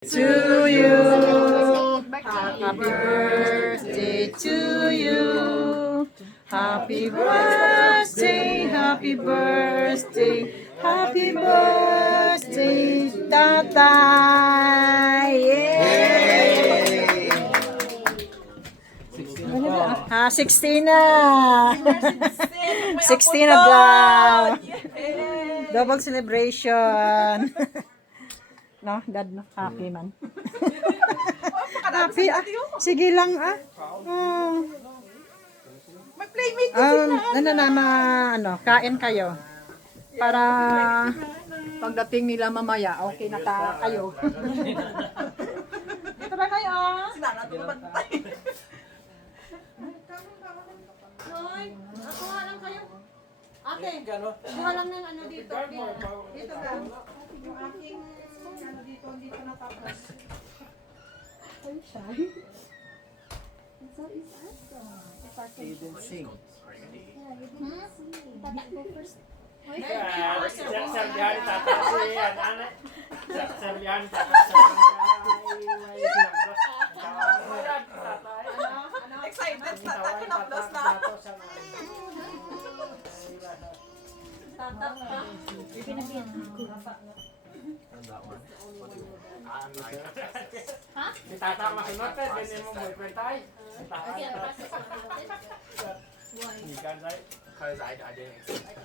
To you. Happy birthday to you. Happy birthday, happy birthday, happy birthday, Tatay! Yay! 16 na. 16 na daw. Double celebration. No, dad, no? Happy man. Happy, ah. Sige lang, ah. May playmate din ano, kain kayo. Para pagdating nila mamaya, okay na kayo. Dito ba kayo? Sinanat ko bantay. Noy, kuha lang kayo. Ate, kuha lang ng ano dito. Dito lang. Yung aking ano dito natapos. Are you shy? So is Asa. You didn't sing. Yeah, you didn't see. Tata, go first. Sabihan tata si anak. Sabihan tata sa Excited sa tayo na plus na. Tatak pa. Si tata makinot eh, ganyan mo boyfriend tayo. Ikan tayo. Because I didn't expect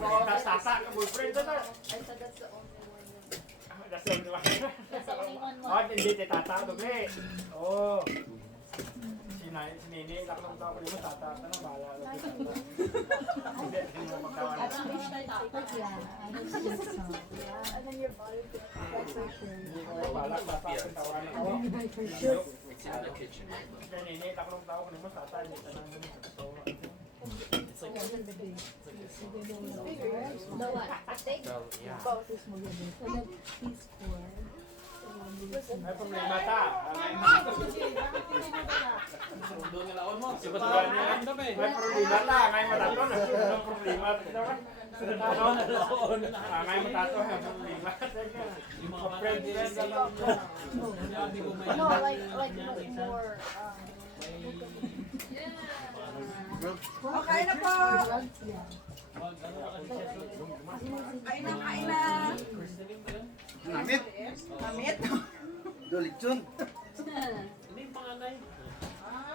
Tas tata ka boyfriend to na. That's the only one. Oh, hindi ti tata doble. Oh. Si Nini, lakang tao ko yung tata ka na bahala. Hindi, hindi mo magkawan. Balak tata ka tawanan ako. it's in the kitchen. Nini, lakang tao ko yung tata, hindi ka nang so. It's like so, yeah. May problema ta. May problema ta. Ngay matato na. Anong problema? Ngay matato. Ang problema. Yung mga friends lang. No, like more. Okay na po. Kain na. Namit! Namit. Dolitsun!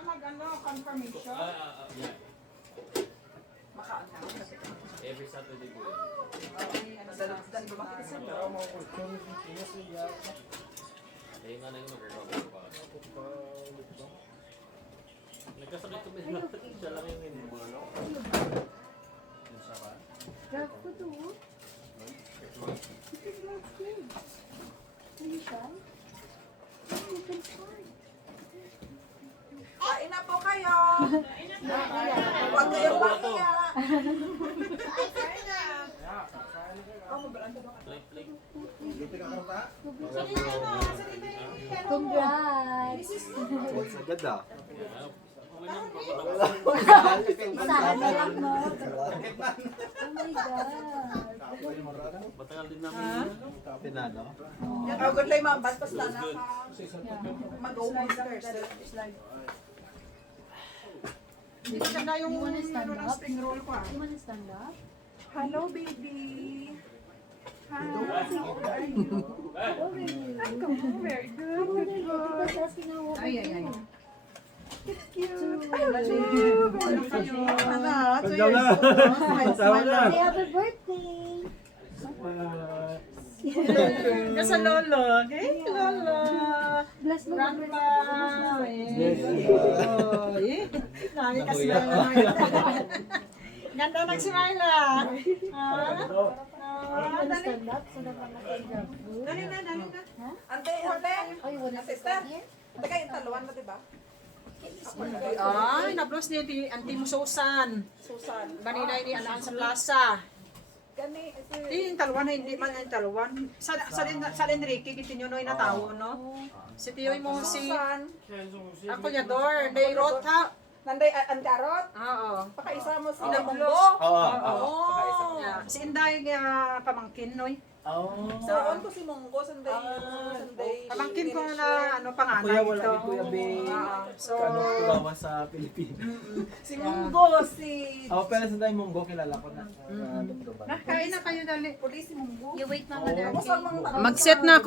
Mag-ano, confirmation. Every Saturday po yun. Madalas-dan ba makikisa mo? Kaya nga na yung mag-recover pa. Nagkasakit kami na. Siya lang yung hindi mo, no? Grab ko to. Because that's good. Are you shy? You can try. Kain na po kayo. Huwag kayong pakiya. Plate. Congrats! What's agad ah? Sana na lang, no? Oh my God! Matagal din namin. Pinano? Oh, good day, ma'am. Bastos na mag-open first. Dito siya na yung You wanna stand ano ng up? spring roll ko, ah. You wanna stand up? Hello, baby. Hi. Oh, really? Very good. Oh, there you go. Because asking how old are you? Cute. Say happy birthday! Nasa lolo. Hey, lolo. Bless mo Grandpa. Yes. Nani ka smile na ngayon. Ganda nag-smile ah. You wanna stand up so that mama can grab food? Dali na. Ante. Oh, you wanna sit Sister. here? Ante kayo taluan mo, diba? Ay, nablos niya di Auntie mo Susan. Susan. Baninay ni Anaan sa plaza. Gani. Di yung taluan na hindi man yung taluan. Sa Enrique, kitinyo no yung natawo, no? Si Tiyoy mo si... Susan. Ako niya door. They wrote ha. Nanday, Andarot. Oo. Pakaisa mo si Inablos. Nambo. Oo. Oh. Yeah. Si Inday nga pamangkin, noy. Oh. Saan ko si Monggo, Sunday. Sunday. Pamangkin ko na pangalan Kuya, wala ito. ni Kuya Ben. So, Tumawa sa Pilipinas. Si Monggo, si... Ako pala sa tayo Munggo, kilala ko na. kain na kayo dali. Police si Monggo. You wait, Mama. Oo. Darky. Tapos ang mga Mag-set na ako.